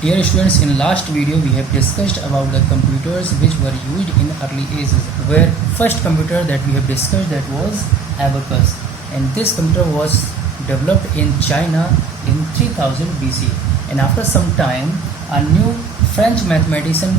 Dear students, in last video we have discussed about the computers which were used in early ages, where first computer that we have discussed that was abacus, and this computer was developed in China in 3000 BC. And after some time a new French mathematician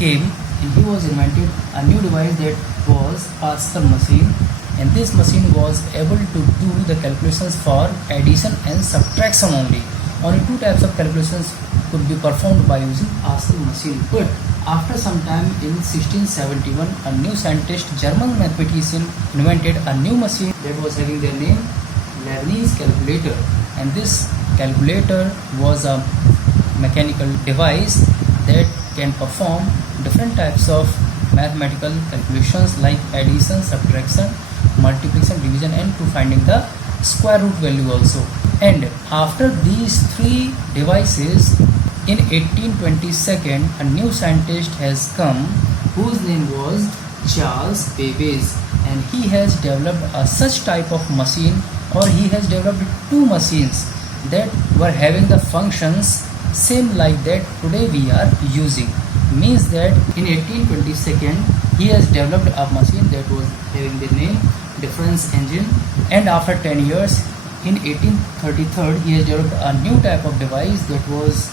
came and he was invented a new device that was Pascal machine, and this machine was able to do the calculations for addition and subtraction only. Only two types of calculations could be performed by using Pascal machine. But after some time in 1671, a new scientist, German mathematician, invented a new machine that was having their name Leibniz calculator. And this calculator was a mechanical device that can perform different types of mathematical calculations like addition, subtraction, multiplication, division, and to finding the square root value also. And after these three devices, in 1822 a new scientist has come whose name was Charles Babbage, and he has developed a such type of machine, or he has developed two machines that were having the functions same like that today we are using. Means that in 1822 he has developed a machine that was having the name difference engine, and after 10 years in 1833 he has developed a new type of device that was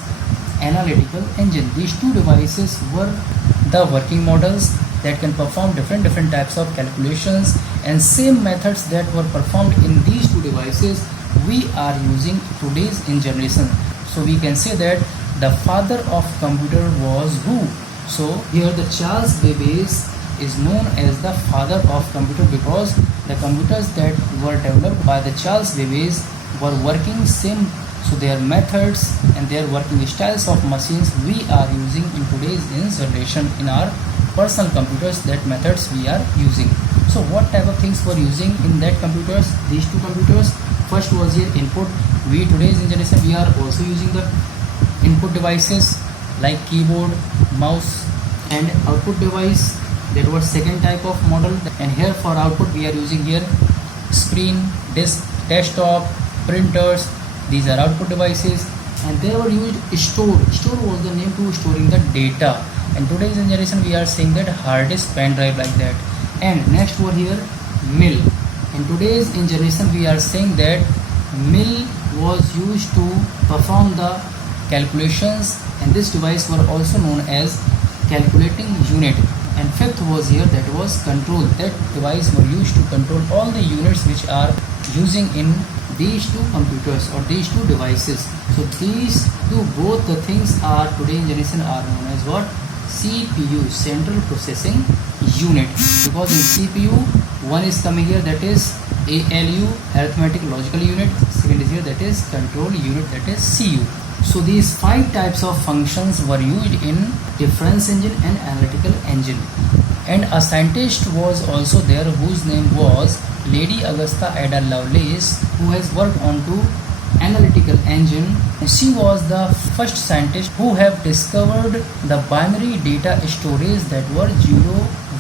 analytical engine. These two devices were the working models that can perform different types of calculations, and same methods that were performed in these two devices we are using today's in generation. So we can say that the father of computer was who? So here the Charles Babbage is known as the father of computer because the computers that were developed by the Charles Babbage were working same, so their methods and their working styles of machines we are using in today's generation in our personal computers. That methods we are using. So what type of things were using in that computers? These two computers, first was here input. We today's generation we are also using the input devices like keyboard, mouse, and output device. That was second type of model. And here for output we are using here screen, disk, desktop, printers. These are output devices, and they were used store. Store was the name to storing the data, and today's generation we are saying that hard disk, pen drive like that. And next over here mill. In today's generation we are saying that mill was used to perform the calculations, and this device were also known as calculating unit. And fifth was here that was control. That device were used to control all the units which are using in these two computers or these two devices. So these two, both the things are today in generation are known as what? CPU, central processing unit. Because in CPU one is coming here, that is ALU, arithmetic logical unit. Second is here, that is control unit, that is CU. So these five types of functions were used in difference engine and analytical engine. And a scientist was also there whose name was Lady Augusta Ada Lovelace, who has worked on to analytical engine. She was the first scientist who have discovered the binary data storage that were 0,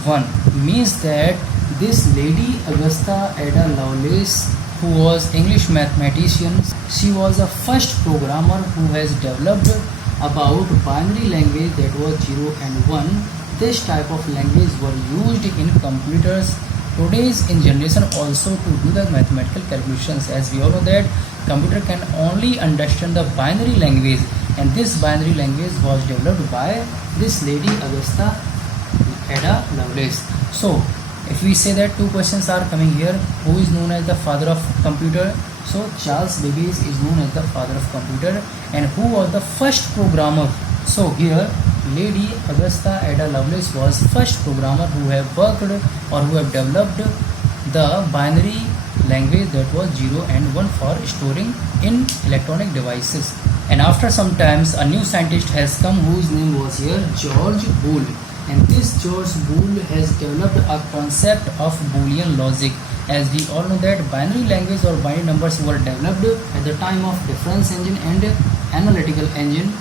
1. Means that this Lady Augusta Ada Lovelace, who was English mathematician, she was the first programmer who has developed about binary language that was 0 and 1. This type of language were used in computers today's in generation also to do the mathematical calculations. As we all know that computer can only understand the binary language, and this binary language was developed by this Lady Augusta Ada Lovelace. So if we say that two questions are coming here, who is known as the father of computer? So Charles Babbage is known as the father of computer. And who was the first programmer? So here Lady Augusta Ada Lovelace was first programmer who have worked or who have developed the binary language that was 0 and 1 for storing in electronic devices. And after some times a new scientist has come whose name was here George Boole. And this George Boole has developed a concept of Boolean logic. As we all know that binary language or binary numbers were developed at the time of difference engine and analytical engine,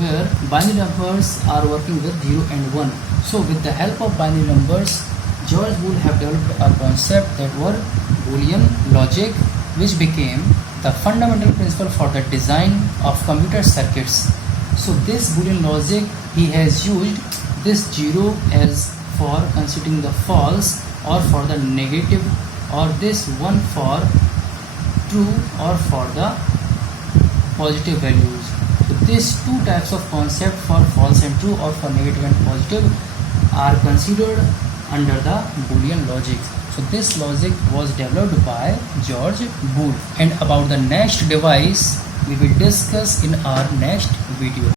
where binary numbers are working with 0 and 1. So with the help of binary numbers, George Boole have developed a concept that were Boolean logic, which became the fundamental principle for the design of computer circuits. So this Boolean logic, he has used this 0 as for considering the false or for the negative, or this 1 for true or for the positive values. So these two types of concept for false and true or for negative and positive are considered under the Boolean logic. So this logic was developed by George Boole. And about the next device we will discuss in our next video.